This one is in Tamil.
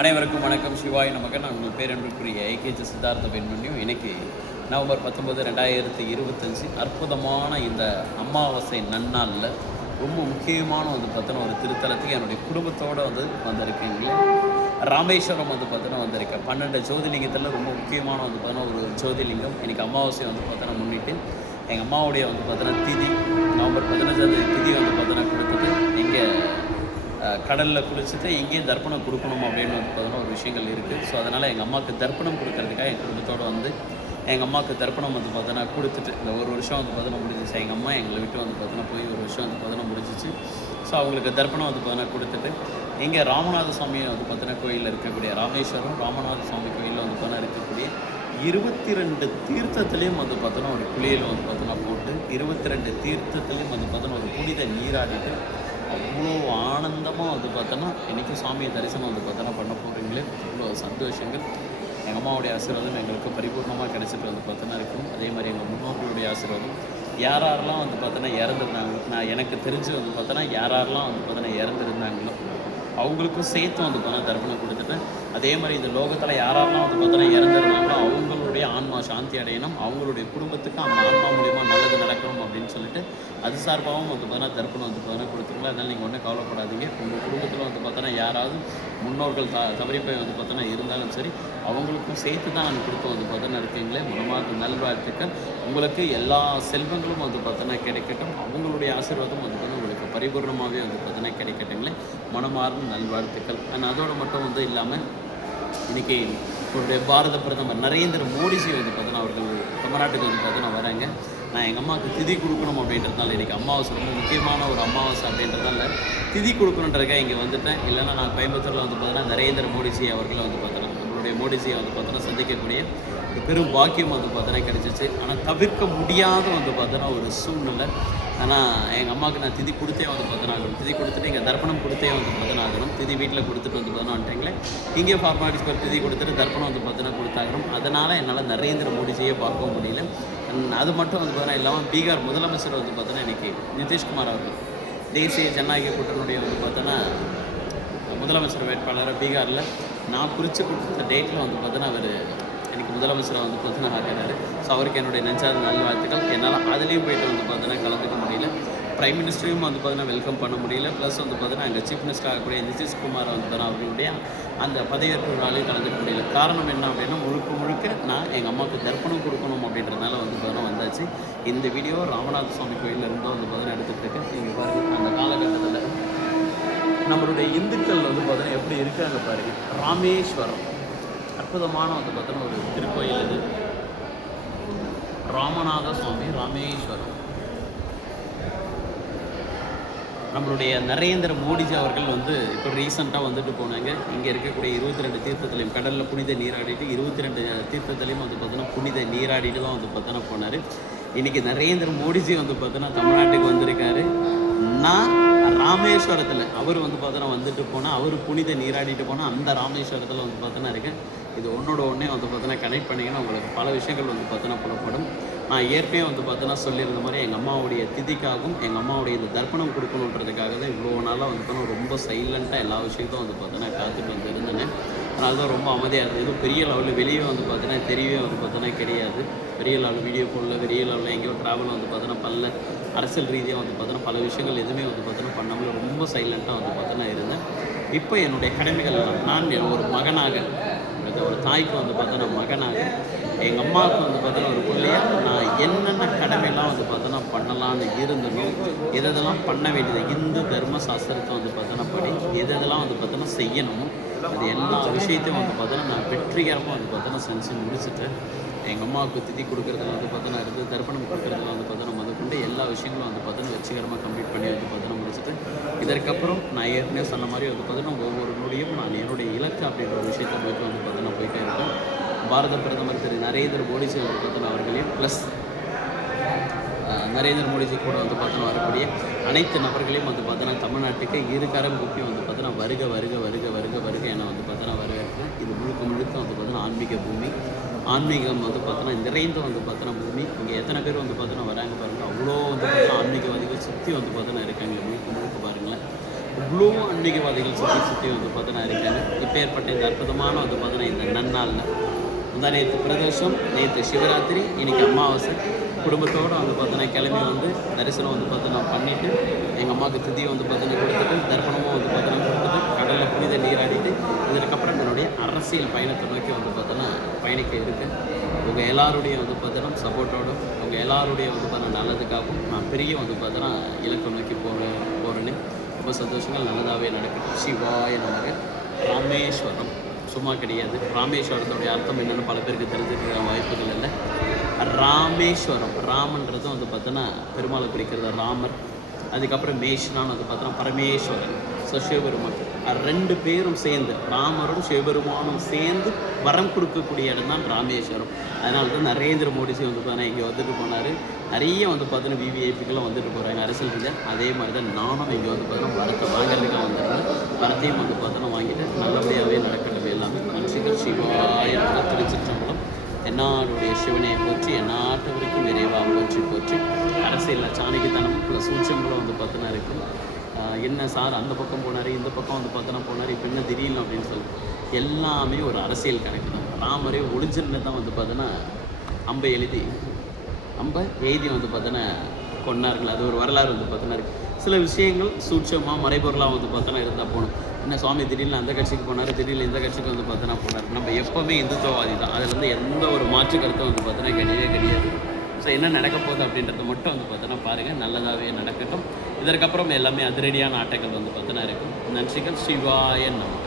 அனைவருக்கும் வணக்கம். சிவாய் நமக்கு நான் உங்கள் பேரன்புக்குரிய ஐகேஜ சித்தார்த்த பெண்மணியும். இன்னைக்கு நவம்பர் பத்தொம்பது ரெண்டாயிரத்தி இருபத்தஞ்சு. அற்புதமான இந்த அமாவாசை நன்னாளில் ரொம்ப முக்கியமான வந்து பார்த்தோன்னா ஒரு திருத்தலத்துக்கு என்னுடைய குடும்பத்தோடு வந்து வந்திருக்கீங்களே ராமேஸ்வரம் வந்து பார்த்தோன்னா வந்திருக்கேன். பன்னெண்டு ஜோதிலிங்கத்தில் ரொம்ப முக்கியமான வந்து பார்த்தோன்னா ஒரு ஜோதிலிங்கம். இன்றைக்கி அமாவாசை வந்து பார்த்தோன்னா முன்னிட்டு எங்கள் அம்மாவுடைய வந்து பார்த்தோன்னா திதி. நவம்பர் பதினஞ்சாவது திதி வந்து கடலில் குளிச்சுட்டு இங்கேயும் தர்ப்பணம் கொடுக்கணும் அப்படின்னு வந்து பார்த்தோன்னா ஒரு விஷயங்கள் இருக்குது ஸோ அதனால் எங்கள் அம்மாவுக்கு தர்ப்பணம் கொடுக்கறதுக்காக என் குடும்பத்தோடு வந்து எங்கள் அம்மாவுக்கு தர்ப்பணம் வந்து பார்த்தோன்னா கொடுத்துட்டு இந்த ஒரு வருஷம் வந்து பார்த்தோன்னா முடிஞ்சிச்சு எங்கள் அம்மா எங்களை விட்டு வந்து பார்த்தோன்னா போய் ஒரு வருஷம் வந்து பார்த்தோன்னா முடிஞ்சிச்சு ஸோ அவங்களுக்கு தர்ப்பணம் வந்து பார்த்தோன்னா கொடுத்துட்டு இங்கே ராமநாத சுவாமி வந்து பார்த்தோன்னா கோயிலில் இருக்கக்கூடிய ராமேஸ்வரம் ராமநாத சுவாமி கோயிலில் வந்து பார்த்தோன்னா இருக்கக்கூடிய இருபத்தி ரெண்டு தீர்த்தத்துலேயும் வந்து பார்த்தோன்னா ஒரு குளியல் வந்து பார்த்தோன்னா போட்டு இருபத்தி ரெண்டு தீர்த்தத்துலேயும் வந்து பார்த்தோன்னா ஒரு புனித நீராடிட்டு அவ்வளோ ஆனந்தமாக வந்து பார்த்தோன்னா இன்றைக்கி சாமியை தரிசனம் வந்து பார்த்தோன்னா பண்ண போகிறீங்களே அவ்வளோ சந்தோஷங்கள். எங்கள் அம்மாவுடைய ஆசீர்வாதம் எங்களுக்கு பரிபூர்ணமாக கிடைச்சிட்டு வந்து பார்த்தோன்னா இருக்கும். அதே மாதிரி எங்கள் முன்னோர்களுடைய ஆசீர்வாதம். யார் யாரெல்லாம் வந்து பார்த்தோன்னா இறந்துருந்தாங்க நான் எனக்கு தெரிஞ்சு வந்து பார்த்தோன்னா யார் யாரெல்லாம் வந்து பார்த்தோன்னா இறந்துருந்தாங்களோ அவங்களுக்கும் சேர்த்து வந்து பார்த்தா தர்ப்பணம் கொடுத்துட்டு அதே மாதிரி இந்த லோகத்தில் யாரெல்லாம் வந்து பார்த்தோன்னா இறந்துருந்தாங்களோ அவங்களுடைய ஆன்மா சாந்தி அடையணும் அவங்களுடைய குடும்பத்துக்கு அந்த ஆன்மா மூலிமா நல்லது நடக்கணும் அப்படின்னு சொல்லிட்டு அது சார்பாகவும் வந்து பார்த்தோன்னா தர்ப்பணம் வந்து பார்த்தோன்னா கொடுத்துருக்கலாம் அதனால் நீங்கள் ஒன்றும் கவலைப்படாதீங்க. உங்கள் குடும்பத்தில் வந்து பார்த்தோன்னா யாராவது முன்னோர்கள் த தவறி போய் வந்து பார்த்தோன்னா இருந்தாலும் சரி அவங்களுக்கும் சேர்த்து தான் நான் கொடுத்து வந்து பார்த்தோன்னா இருக்கீங்களே. மனமார்ந்த நல்வாழ்த்துக்கள். உங்களுக்கு எல்லா செல்வங்களும் வந்து பார்த்தோன்னா கிடைக்கட்டும். அவங்களுடைய ஆசீர்வாதம் வந்து பரிபூர்ணமாகவே வந்து பார்த்தோன்னா கிடைக்கட்டுங்களே. மனமார்ந்த நல்வாழ்த்துக்கள். அண்ட் அதோடு மட்டும் வந்து இல்லாமல் இன்றைக்கி நம்மளுடைய பாரத பிரதமர் நரேந்திர மோடிஜி வந்து பார்த்தோன்னா அவர்கள் தமிழ்நாட்டுக்கு வந்து பார்த்தோன்னா வராங்க. நான் எங்கள் அம்மாவுக்கு திதி கொடுக்கணும் அப்படின்றதுனால இன்றைக்கி அமாவாசை ரொம்ப முக்கியமான ஒரு அமாவாசை அப்படின்றதுனால திதி கொடுக்கணுன்றதுக்காக இங்கே வந்துட்டேன். இல்லைன்னா நான் கோயம்புத்தூரில் வந்து பார்த்தோன்னா நரேந்திர மோடிஜி அவர்களை வந்து பார்த்தோன்னா நம்மளுடைய மோடிஜியை வந்து பார்த்தோன்னா சந்திக்கக்கூடிய பெரும் பாக்கியம் வந்து பார்த்தோன்னா கிடைச்சிச்சு ஆனால் தவிர்க்க முடியாத வந்து பார்த்தோன்னா ஒரு சூழ்நிலை ஆனால் எங்கள் அம்மாவுக்கு நான் திதி கொடுத்தே வந்து பார்த்தோன்னா ஆகணும் திதி கொடுத்துட்டு இங்கே தர்ப்பணம் கொடுத்தே வந்து பார்த்தோன்னா ஆகணும் திதி வீட்டில் கொடுத்துட்டு வந்து பார்த்தோன்னா இங்கே ஃபார்மாலிட்டிஸ் ஒரு திதி கொடுத்துட்டு தர்ப்பணம் வந்து பார்த்தோன்னா கொடுத்தாகணும் அதனால் என்னால் நரேந்திர மோடிஜியே பார்க்க முடியல அது மட்டும் வந்து பார்த்தோன்னா இல்லாமல் பீகார் முதலமைச்சர் வந்து பார்த்தோன்னா இன்றைக்கி நிதிஷ்குமார் அவர்கள் தேசிய ஜனநாயக கூட்டணியுடைய வந்து பார்த்தோன்னா முதலமைச்சர் வேட்பாளராக பீகாரில் நான் குறித்து கொடுத்த டேட்டில் வந்து பார்த்தோன்னா அவர் எனக்கு முதலமைச்சராக வந்து பார்த்தீங்கன்னா ஆகிறாரு ஸோ அவருக்கு என்னுடைய நெஞ்சாத நல்வாழ்த்துக்கள் என்னால் அதுலேயும் போயிட்டு வந்து பார்த்தோன்னா கலந்துக்க முடியல. பிரைம் மினிஸ்டரையும் வந்து பார்த்தீங்கன்னா வெல்கம் பண்ண முடியல. ப்ளஸ் வந்து பார்த்தீங்கன்னா அங்கே சீஃப் மினிஸ்டர் ஆகக்கூடிய நிதிஷ்குமார் வந்து பார்த்தீங்கன்னா அவர்களுடைய அந்த பதவியேற்பு விழாலையும் கலந்துக்க முடியல. காரணம் என்ன அப்படின்னா முழுக்க முழுக்க நான் எங்கள் அம்மாவுக்கு தர்ப்பணம் கொடுக்கணும் அப்படின்றதுனால வந்து பார்த்தீங்கன்னா வந்தாச்சு. இந்த வீடியோ ராமநாத சுவாமி கோயிலில் இருந்தால் வந்து பார்த்தீங்கன்னா எடுத்துகிட்டு இருக்கேன் நீங்கள் பாருங்கள் அந்த காலகட்டத்தில் நம்மளுடைய இந்துக்கள் வந்து பார்த்தீங்கன்னா எப்படி இருக்காங்க பாருங்கள் ராமேஸ்வரம். அற்புதமான வந்து பார்த்தோன்னா ஒரு திருக்கோயில் இது. ராமநாத சுவாமி ராமேஸ்வரம். நம்மளுடைய நரேந்திர மோடிஜி அவர்கள் வந்து இப்போ ரீசெண்டாக வந்துட்டு போனாங்க. இங்கே இருக்கக்கூடிய இருபத்தி ரெண்டு தீர்த்தத்திலையும் கடலில் புனித நீராடிட்டு இருபத்தி ரெண்டு தீர்த்தத்திலையும் வந்து பார்த்தோன்னா புனித நீராடிட்டு தான் வந்து பார்த்தோன்னா போனார். இன்றைக்கி நரேந்திர மோடிஜி வந்து பார்த்தோன்னா தமிழ்நாட்டுக்கு வந்திருக்காரு. நான் ராமேஸ்வரத்தில் அவர் வந்து பார்த்தோன்னா வந்துட்டு போனால் அவர் புனித நீராடிட்டு போனால் அந்த ராமேஸ்வரத்தில் வந்து பார்த்தோன்னா இருக்கேன். இது ஒன்றோட ஒன்றே வந்து பார்த்தீங்கன்னா கனெக்ட் பண்ணிங்கன்னா உங்களுக்கு பல விஷயங்கள் வந்து பார்த்தோன்னா புலப்படும் நான் ஏற்கனவே வந்து பார்த்தோன்னா சொல்லியிருந்த மாதிரி எங்கள் அம்மாவுடைய திதிக்காகவும் எங்கள் அம்மாவுடைய இந்த தர்ப்பணம் கொடுக்கணுன்றதுக்காக தான் இவ்வளோ நாளாக வந்து பார்த்தோன்னா ரொம்ப சைலண்ட்டாக எல்லா விஷயத்தையும் வந்து பார்த்தோன்னா காத்துட்டு வந்து இருந்தேன் அதனால தான் ரொம்ப அமைதியாக இருந்தது எதுவும் பெரிய லெவலில் வெளியே வந்து பார்த்தோன்னா தெரியவே வந்து பார்த்தோன்னா கிடையாது பெரிய லெவலில் வீடியோ போடல பெரிய லெவலில் எங்கேயோ ட்ராவல் வந்து பார்த்தோன்னா பண்ணல அரசியல் ரீதியாக வந்து பார்த்தோன்னா பல விஷயங்கள் எதுவுமே வந்து பார்த்தோன்னா பண்ணாமல் ரொம்ப சைலண்ட்டாக வந்து பார்த்தோன்னா இருந்தேன் இப்போ என்னுடைய கடமைகள் நான் ஒரு மகனாக இருக்க ஒரு தாய்க்கு வந்து பார்த்தோன்னா மகனாக எங்கள் அம்மாவுக்கு வந்து பார்த்தோன்னா ஒரு பிள்ளையாக நான் என்னென்ன கடமையெல்லாம் வந்து பார்த்தோன்னா பண்ணலாம்னு இருந்தனோ எதெல்லாம் பண்ண வேண்டியது இந்து தர்ம சாஸ்திரத்தை வந்து பார்த்தோன்னா படி எதெல்லாம் வந்து பார்த்தோன்னா செய்யணுமோ அது எல்லா விஷயத்தையும் வந்து பார்த்தோன்னா நான் வெற்றிகரமாக வந்து பார்த்தோன்னா செஞ்சு முடிச்சுட்டேன். எங்கள் அம்மாவுக்கு திதி கொடுக்குறதுல வந்து பார்த்தோன்னா இருந்து தர்ப்பணம் கொடுக்குறதுல வந்து பார்த்தோன்னா முதற்கொண்டு எல்லா விஷயங்களும் வந்து பார்த்தோன்னா வெற்றிகரமாக கம்ப்ளீட் பண்ணி வந்து பார்த்தோன்னா முடிச்சுட்டு இதற்கப்புறம் நான் ஏற்கனவே சொன்ன மாதிரி வந்து பார்த்தோன்னா ஒவ்வொரு நொடியும் நான் என்னுடைய இலக்கு அப்படின்ற ஒரு விஷயத்தை போய்ட்டு வந்து பார்த்தோன்னா போயிட்டே இருக்கேன் பாரத பிரதமர் திரு நரேந்திர மோடிஜி வந்து பார்த்தோன்னா அவர்களையும் ப்ளஸ் நரேந்திர மோடிஜி கூட வந்து பார்த்தோன்னா வரக்கூடிய அனைத்து நபர்களையும் வந்து பார்த்தோன்னா தமிழ்நாட்டுக்கு இருகரம் கூப்பி வந்து பார்த்தோன்னா வருக வருக வருக வருக வருக என வந்து பார்த்தோன்னா வரவேற்கிறேன் இது முழுக்க முழுக்க வந்து பார்த்தோன்னா ஆன்மீக பூமி ஆன்மீகம் வந்து பார்த்தோன்னா நிறைந்து வந்து பார்த்தோன்னா பூமி இங்கே எத்தனை பேர் வந்து பார்த்தோன்னா வராங்க பாருங்கள் அவ்வளோ வந்து பார்த்தோன்னா ஆன்மீகவாதிகள் சுற்றி வந்து பார்த்தோன்னா இருக்காங்க. முழுக்க முழுக்க பாருங்களேன். இவ்வளோ ஆன்மீகவாதிகள் சுற்றி சுற்றி வந்து பார்த்தோன்னா இருக்காங்க. இப்போ ஏற்பட்ட இந்த அற்புதமான வந்து பார்த்தோன்னா இந்த நன்னாளில் அந்த நேற்று பிரதோஷம் நேற்று சிவராத்திரி இன்னைக்கு அமாவாசை. குடும்பத்தோடு வந்து பார்த்தோன்னா கிளம்பி வந்து தரிசனம் வந்து பார்த்தோன்னா பண்ணிவிட்டு எங்கள் அம்மாவுக்கு திதியை வந்து பார்த்தோன்னா கொடுத்துட்டு தர்ப்பணமும் வந்து பார்த்தோன்னா கொடுத்துட்டு கடலில் புனித நீராடிட்டு இதற்கப்புறம் என்னுடைய அரசியல் பயணத்தை நோக்கி வந்து பார்த்தோன்னா பயணிக்க இருக்குது உங்கள் எல்லாருடைய வந்து பார்த்தோன்னா சப்போர்ட்டோடும் உங்கள் எல்லாருடைய வந்து பார்த்தீங்கன்னா நல்லதுக்காகவும் நான் பெரிய வந்து பார்த்தோன்னா இலக்கை நோக்கி போக போகிறேன்னு ரொம்ப சந்தோஷங்கள். நல்லதாகவே நடக்கும் சிவாய நமக்கு ராமேஸ்வரம். சும்மா கிடையாது. ராமேஸ்வரத்தோடைய அர்த்தம் என்னென்னு பல பேருக்கு தெரிஞ்சுக்கிற வாய்ப்புகள் இல்லை. ராமேஸ்வரம் ராமன்றது வந்து பார்த்தோன்னா பெருமாளை குறிக்கிறது ராமர். அதுக்கப்புறம் மேஷ்னான்னு வந்து பார்த்தோன்னா பரமேஸ்வரன் ஸோ சிவபெருமான் ரெண்டு பேரும் சேர்ந்து ராமரும் சிவபெருமானும் சேர்ந்து வரம் கொடுக்கக்கூடிய இடம் தான் ராமேஸ்வரம். அதனால தான் நரேந்திர மோடிஜி வந்து பார்த்தீங்கன்னா இங்கே வந்துட்டு போனார். நிறைய வந்து பார்த்தீங்கன்னா விவிஐபிக்கெல்லாம் வந்துட்டு போகிறாங்க அரசியல் ரீதியாக அதே மாதிரி தான் நானும் இங்கே வந்து பார்த்தீங்கன்னா வரத்தை வாங்குறதுக்காக வந்துடுறேன் வரத்தையும் வந்து பார்த்தோன்னா வாங்கிட்டு நல்லபடியாகவே நடக்கிறது எல்லாமே. மனுஷிகள் சிவாய திருச்சிற்றம்பலம். என்னாடுடைய சிவனையை போச்சு என்னாட்டு எந்நாட்டவருக்கும் நிறைவாக போச்சு போச்சு அரசியலில் சாணிக்கு தனமுக்குள்ள சூட்சங்களும் வந்து பார்த்தோன்னா இருக்குது என்ன சார் அந்த பக்கம் போனார் இந்த பக்கம் வந்து பார்த்தோன்னா போனார் இப்போ என்ன திடீர்னு அப்படின்னு சொல்லி. எல்லாமே ஒரு அரசியல் கணக்கு தான். ராமரே ஒளிஞ்சிருந்து தான் வந்து பார்த்தோன்னா அம்பை எழுதி அம்பை எழுதி வந்து பார்த்தோன்னா கொண்டார்கள். அது ஒரு வரலாறு வந்து பார்த்தோன்னா இருக்குது சில விஷயங்கள் சூட்சமாக மறைபொருளாக வந்து பார்த்தோன்னா இருந்தால் போகணும் என்ன சுவாமி திடீர்னு அந்த கட்சிக்கு போனார் திடீர்னு இந்த கட்சிக்கு வந்து பார்த்தோன்னா போனார். நம்ம எப்போவுமே இந்துத்துவவாதி தான். அதில் வந்து எந்த ஒரு மாற்று கருத்தும் வந்து பார்த்தோன்னா கிடையவே கிடையாது. ஸோ என்ன நடக்க போகுது அப்படின்றத மட்டும் வந்து பார்த்தோன்னா பாருங்கள் நல்லதாகவே நடக்கட்டும். இதற்கப்புறம் எல்லாமே அதிரடியான ஆட்டங்கள் வந்து பார்த்தோன்னா இருக்கும். நன்றிகள். சிவாய நம்ம